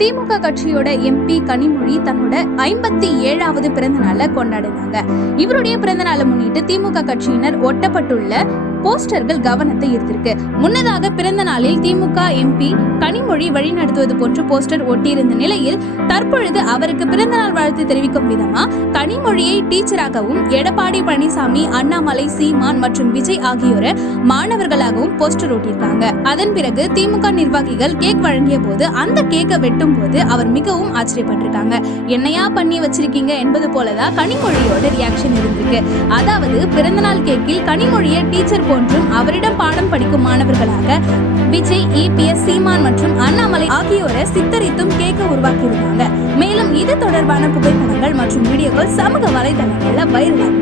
திமுக கட்சியோட எம்பி கனிமொழி தன்னோட ஐம்பத்தி ஏழாவது பிறந்த நாளை கொண்டாடினாங்க. இவருடைய பிறந்த நாளை முன்னிட்டு திமுக கட்சியினர் ஒட்டப்பட்டுள்ள போஸ்டர்கள் கவனத்தை ஈர்த்திருக்கு. முன்னதாக பிறந்த நாளில் திமுக எம்பி கனிமொழி வழிநடத்துவது போன்று போஸ்டர் ஒட்டியிருந்த நிலையில் தற்பொழுது அவருக்கு பிறந்தநாள் வாழ்த்து தெரிவிக்கும் விதமா கனிமொழியை டீச்சராகவும் எடப்பாடி பழனிசாமி அண்ணாமலை சீமான் மற்றும் விஜய் ஆகியோரை மாணவர்களாகவும் போஸ்டர் ஒட்டியிருக்காங்க. அதன் பிறகு திமுக நிர்வாகிகள் கேக் வழங்கிய போது அந்த கேக்கை வெட்டும் போது அவர் மிகவும் ஆச்சரியப்பட்டிருக்காங்க. என்னையா பண்ணி வச்சிருக்கீங்க என்பது போலதான் கனிமொழியோட ரியாக்ஷன் இருந்திருக்கு. அதாவது பிறந்தநாள் கேக்கில் கனிமொழியை டீச்சர் போன்றும் அவரிடம் பாடம் படிக்கும் மாணவர்களாக விஜய் இபிஎஸ் சீமான் மற்றும் அண்ணாமலை ஆகியோரை சித்தரித்தும் கேக்க உருவாக்கியிருந்தாங்க மேலும் இது தொடர்பான புகைப்படங்கள் மற்றும் வீடியோக்கள் சமூக வலைதளங்களில் வைரலாகி